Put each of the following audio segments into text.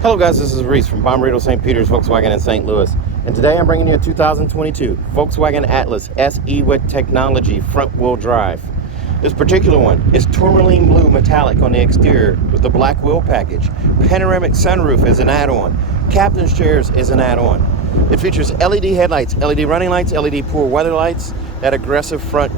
Hello guys, this is Reese from Bommarito St. Peter's Volkswagen in St. Louis, and today I'm bringing you a 2022 Volkswagen Atlas SE with technology front wheel drive. This particular one is tourmaline blue metallic on the exterior with the black wheel package. Panoramic sunroof is an add-on. Captain's chairs is an add-on. It features LED headlights, LED running lights, LED poor weather lights, that aggressive front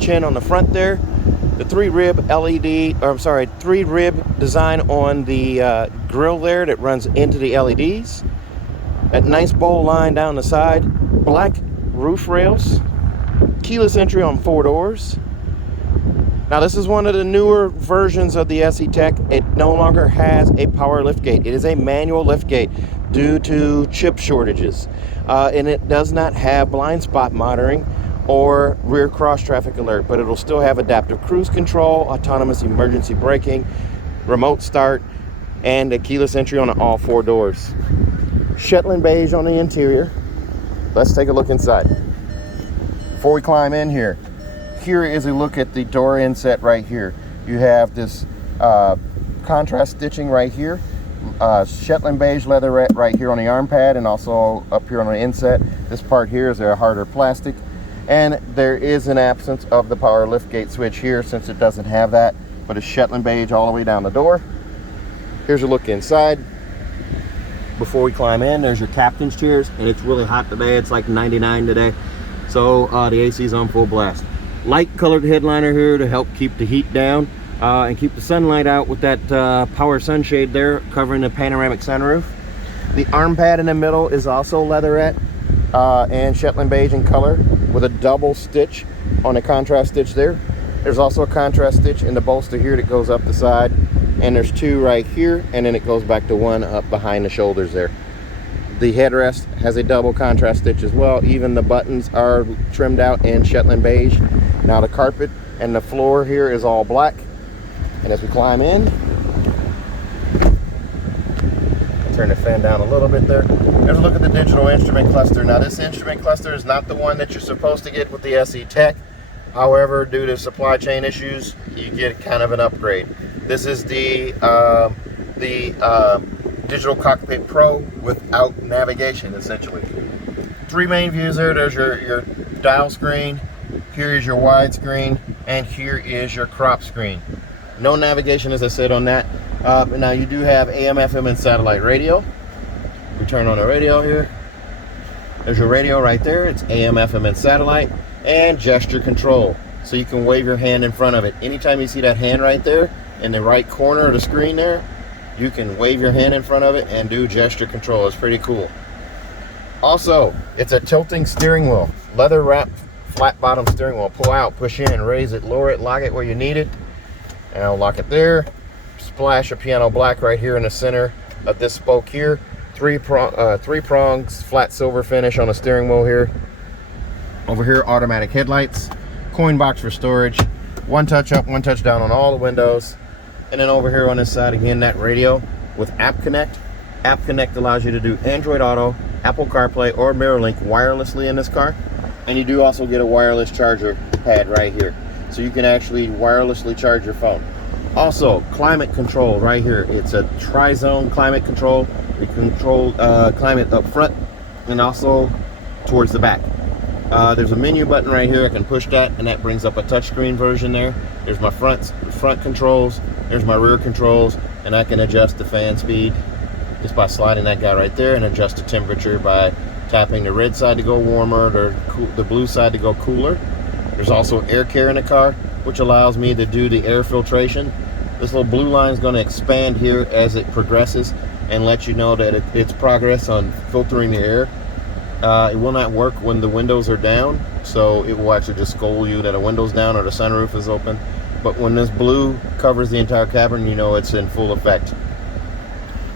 chin on the front there. The three rib design on the grill there that runs into the LEDs. That nice bowl line down the side. Black roof rails. Keyless entry on 4 doors. Now this is one of the newer versions of the SE Tech. It no longer has a power liftgate. It is a manual liftgate due to chip shortages. And it does not have blind spot monitoring or rear cross traffic alert, but it'll still have adaptive cruise control, autonomous emergency braking, remote start, and a keyless entry on all 4 doors. Shetland beige on the interior. Let's take a look inside. Before we climb in here is a look at the door inset right here. You have this contrast stitching right here, Shetland beige leatherette right here on the arm pad, and also up here on the inset. This part here is a harder plastic. And there is an absence of the power liftgate switch here since it doesn't have that, but it's Shetland beige all the way down the door. Here's a look inside. Before we climb in, there's your captain's chairs, and it's really hot today. It's like 99 today, so the AC is on full blast. Light colored headliner here to help keep the heat down and keep the sunlight out with that power sunshade there covering the panoramic sunroof. The arm pad in the middle is also leatherette and Shetland beige in color, with a double stitch on a contrast stitch there. There's also a contrast stitch in the bolster here that goes up the side, and there's 2 right here, and then it goes back to 1 up behind the shoulders there. The headrest has a double contrast stitch as well. Even the buttons are trimmed out in Shetland beige. Now the carpet and the floor here is all black. And as we climb in, turn the fan down a little bit there. There's a look at the digital instrument cluster. Now this instrument cluster is not the one that you're supposed to get with the SE Tech. However, due to supply chain issues, you get kind of an upgrade. This is the digital Cockpit Pro without navigation, essentially. 3 main views there. There's your dial screen. Here is your widescreen, and here is your crop screen. No navigation, as I said, on that. Now you do have AM, FM, and satellite radio. We turn on the radio here. There's your radio right there. It's AM, FM, and satellite, and gesture control. So you can wave your hand in front of it. Anytime you see that hand right there in the right corner of the screen there, you can wave your hand in front of it and do gesture control. It's pretty cool. Also, it's a tilting steering wheel. Leather wrapped flat bottom steering wheel. Pull out, push in, raise it, lower it, lock it where you need it. And I'll lock it there. Splash of piano black right here in the center of this spoke here. 3 prongs, flat silver finish on the steering wheel here. Over here, automatic headlights, coin box for storage, 1 touch up, 1 touch down on all the windows. And then over here on this side again, that radio with App Connect. App Connect allows you to do Android Auto, Apple CarPlay, or MirrorLink wirelessly in this car. And you do also get a wireless charger pad right here, so you can actually wirelessly charge your phone. Also, climate control right here. It's a tri-zone climate control. We control climate up front and also towards the back. There's a menu button right here. I can push that, and that brings up a touchscreen version there. There's my front controls. There's my rear controls, and I can adjust the fan speed just by sliding that guy right there, and adjust the temperature by tapping the red side to go warmer, or the blue side to go cooler. There's also air care in the car, which allows me to do the air filtration. This little blue line is going to expand here as it progresses and let you know that it's progress on filtering the air. It will not work when the windows are down, so it will actually just scold you that a window's down or the sunroof is open. But when this blue covers the entire cabin, you know it's in full effect.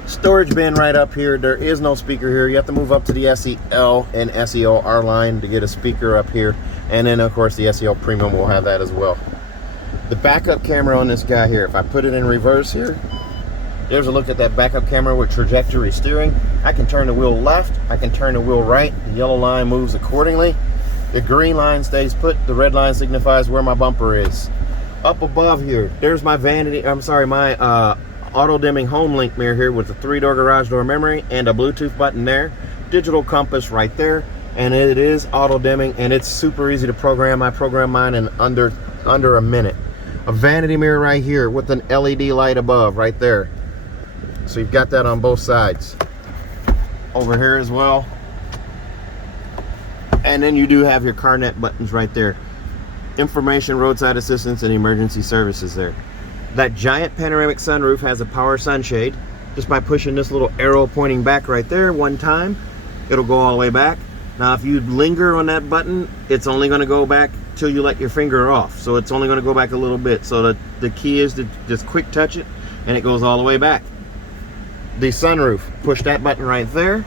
Storage bin right up here. There is no speaker here. You have to move up to the SEL and SEO R line to get a speaker up here. And then, of course, the SEL Premium will have that as well. The backup camera on this guy here, if I put it in reverse here, there's a look at that backup camera with trajectory steering. I can turn the wheel left. I can turn the wheel right. The yellow line moves accordingly. The green line stays put. The red line signifies where my bumper is. Up above here, there's my auto dimming home link mirror here with a 3-door garage door memory and a Bluetooth button there. Digital compass right there, and it is auto dimming, and it's super easy to program. I programmed mine in under a minute. A vanity mirror right here with an LED light above right there. So you've got that on both sides. Over here as well. And then you do have your CarNet buttons right there. Information, roadside assistance, and emergency services there. That giant panoramic sunroof has a power sunshade. Just by pushing this little arrow pointing back right there one time, it'll go all the way back. Now if you linger on that button, it's only going to go back till you let your finger off. So it's only going to go back a little bit. So the key is to just quick touch it and it goes all the way back. The sunroof, push that button right there,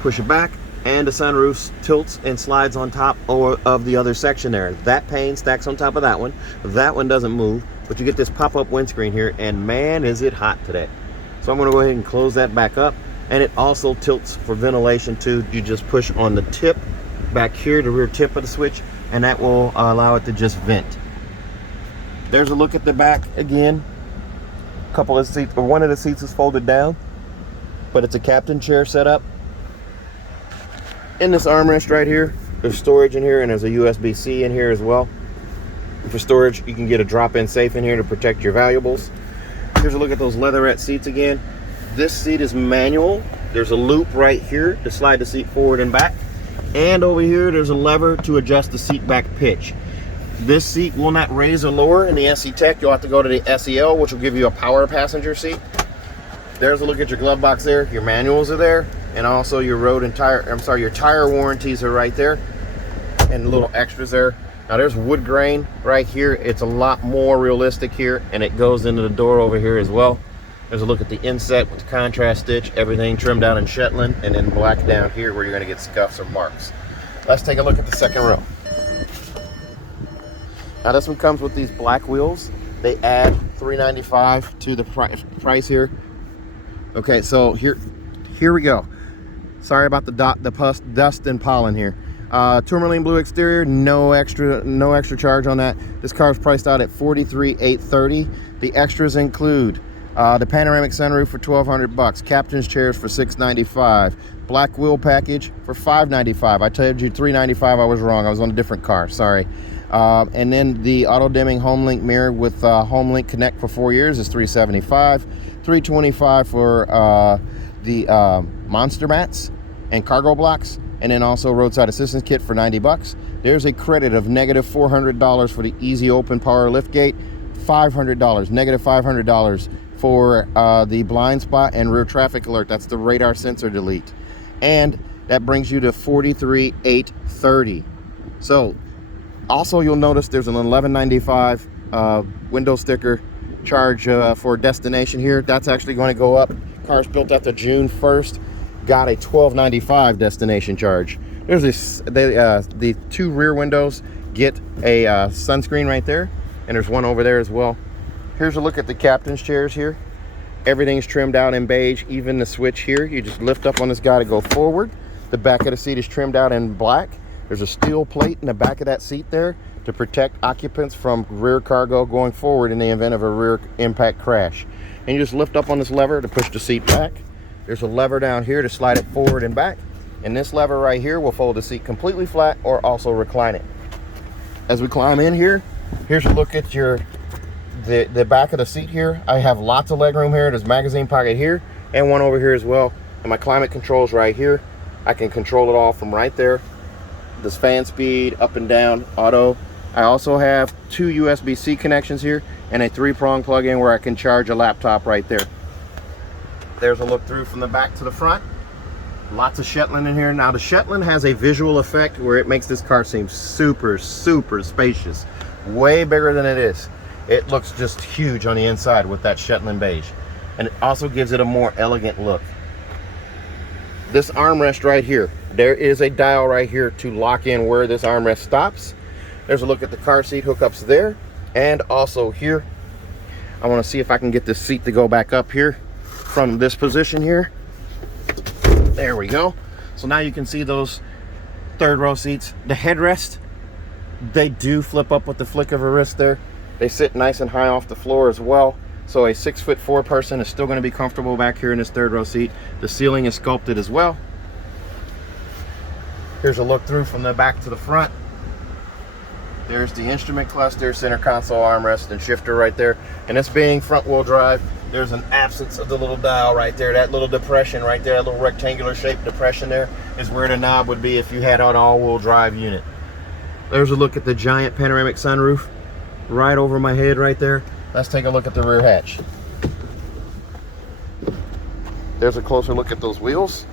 push it back, and the sunroof tilts and slides on top of the other section there. That pane stacks on top of that one. That one doesn't move, but you get this pop-up windscreen here, and man, is it hot today. So I'm gonna go ahead and close that back up, and it also tilts for ventilation too. You just push on the tip back here, the rear tip of the switch, and that will allow it to just vent. There's a look at the back again. A couple of seats, or one of the seats is folded down, but it's a captain chair setup. In this armrest right here, there's storage in here, and there's a USB-C in here as well. For storage, you can get a drop-in safe in here to protect your valuables. Here's a look at those leatherette seats again. This seat is manual. There's a loop right here to slide the seat forward and back. And over here, there's a lever to adjust the seat back pitch. This seat will not raise or lower in the SE Tech. You'll have to go to the SEL, which will give you a power passenger seat. There's a look at your glove box there. Your manuals are there. And also your your tire warranties are right there, and little extras there. Now there's wood grain right here. It's a lot more realistic here, and it goes into the door over here as well. There's a look at the inset with the contrast stitch, everything trimmed out in Shetland, and then black down here where you're going to get scuffs or marks. Let's take a look at the second row. Now this one comes with these black wheels. They add $395 to the price here. Okay, so here we go. Sorry about the dust and pollen here. Tourmaline blue exterior, no extra charge on that. This car is priced out at $43,830. The extras include the panoramic sunroof for $1,200, captain's chairs for $695, black wheel package for $595. I told you $395. I was wrong. I was on a different car. Sorry. And then the auto dimming home link mirror with home link connect for 4 years is $375. $325 for the monster mats and cargo blocks, and then also roadside assistance kit for $90. There's a credit of negative $400 for the easy open power lift gate, $500, negative $500 for the blind spot and rear traffic alert. That's the radar sensor delete, and that brings you to $43,830. So also you'll notice there's an $1195 window sticker charge for destination here. That's actually going to go up. Cars built after June 1st got a $1295 destination charge. There's this, the two rear windows get a sunscreen right there, and there's one over there as well. Here's a look at the captain's chairs here. Everything's trimmed out in beige, even the switch here. You just lift up on this guy to go forward. The back of the seat is trimmed out in black. There's a steel plate in the back of that seat there to protect occupants from rear cargo going forward in the event of a rear impact crash. And you just lift up on this lever to push the seat back. There's a lever down here to slide it forward and back. And this lever right here will fold the seat completely flat or also recline it. As we climb in here, here's a look at the back of the seat here. I have lots of leg room here. There's a magazine pocket here and one over here as well. And my climate controls right here. I can control it all from right there. This fan speed, up and down, auto. I also have two USB-C connections here and a 3-prong plug-in where I can charge a laptop right there. There's a look through from the back to the front. Lots of Shetland in here. Now the Shetland has a visual effect where it makes this car seem super spacious, way bigger than it is. It looks just huge on the inside with that Shetland beige, and it also gives it a more elegant look. This armrest right here, there is a dial right here to lock in where this armrest stops. There's a look at the car seat hookups there, and also here. I want to see if I can get this seat to go back up here from this position here. There we go. So now you can see those third row seats. The headrest, they do flip up with the flick of a wrist there. They sit nice and high off the floor as well. So a 6'4" person is still going to be comfortable back here in this third row seat. The ceiling is sculpted as well. Here's a look through from the back to the front. There's the instrument cluster, center console armrest, and shifter right there. And this being front wheel drive, there's an absence of the little dial right there. That little depression right there, that little rectangular shaped depression there, is where the knob would be if you had an all-wheel drive unit. There's a look at the giant panoramic sunroof right over my head right there. Let's take a look at the rear hatch. There's a closer look at those wheels.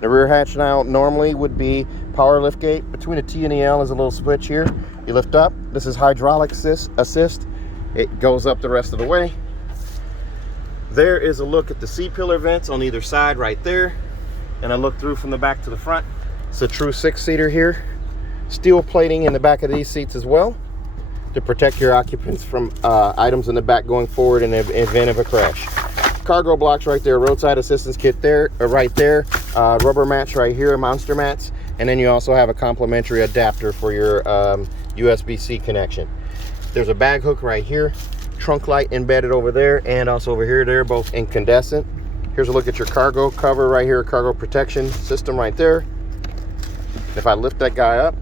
The rear hatch now normally would be power lift gate. Between the T and the L is a little switch here. You lift up. This is hydraulic assist. It goes up the rest of the way. There is a look at the C-pillar vents on either side right there. And a look through from the back to the front. It's a true 6-seater here. Steel plating in the back of these seats as well to protect your occupants from items in the back going forward in the event of a crash. Cargo blocks right there, roadside assistance kit there, right there, rubber mats right here, monster mats, and then you also have a complimentary adapter for your USB-C connection. There's a bag hook right here, trunk light embedded over there, and also over here. They're both incandescent. Here's a look at your cargo cover right here, cargo protection system right there. If I lift that guy up,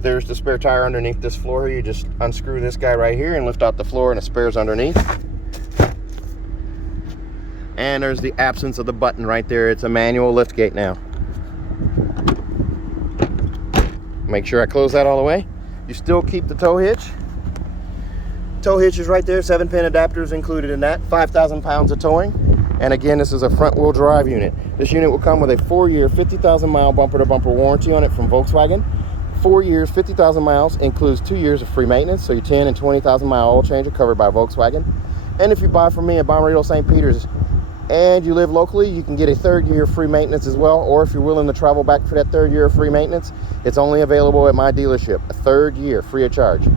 there's the spare tire underneath this floor. You just unscrew this guy right here and lift out the floor, and the spare's underneath. And there's the absence of the button right there. It's a manual lift gate now. Make sure I close that all the way. You still keep the tow hitch. Tow hitch is right there. 7-pin adapters included in that. 5,000 pounds of towing. And again, this is a front wheel drive unit. This unit will come with a 4-year, 50,000 mile bumper to bumper warranty on it from Volkswagen. 4 years, 50,000 miles includes 2 years of free maintenance. So your 10 and 20,000 mile oil change are covered by Volkswagen. And if you buy from me at Bommarito St. Peter's, and you live locally, you can get a 3rd year free maintenance as well. Or if you're willing to travel back for that 3rd year of free maintenance, it's only available at my dealership. A 3rd year free of charge.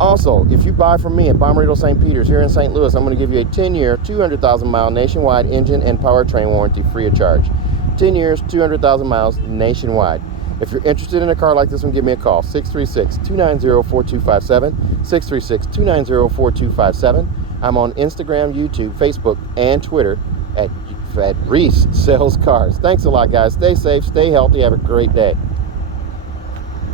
Also, if you buy from me at Bommarito St. Peter's here in St. Louis, I'm going to give you a 10-year, 200,000 mile nationwide engine and powertrain warranty free of charge. 10 years, 200,000 miles nationwide. If you're interested in a car like this one, give me a call. 636-290-4257. 636-290-4257. I'm on Instagram, YouTube, Facebook, and Twitter at Reese Sells Cars. Thanks a lot, guys. Stay safe, stay healthy, have a great day.